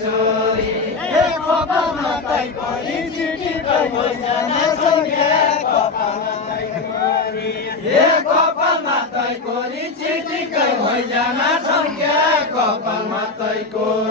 छोरी हे कपालमा तै परी चिठी कै भैजाना सँगे कपालमा तै कोरी हे कपालमा तै कोरी चिठी कै भैजाना सँगे कपालमा तै कोरी